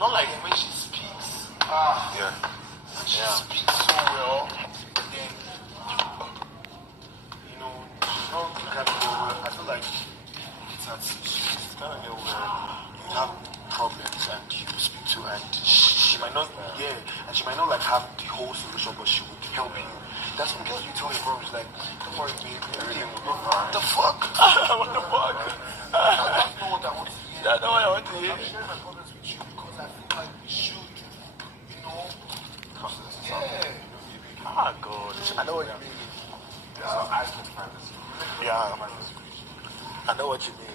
Not like the way she speaks. Yeah. And she speaks so well. But then, you know, she's not the kind of girl where I feel like Tsatsi, she's the kind of girl where you have problems and you speak to, and she might not, and she might not like have the whole solution, but she would help you. That's some girls you tell your problems like, don't worry, babe, everything will go fine. What the fuck? What the fuck? That's not what I want to hear. That's not what I want to hear. I'm sharing my problems with you because I feel like we should, you know. Yeah. Ah, God. I know what you mean. Yeah. I know what you mean.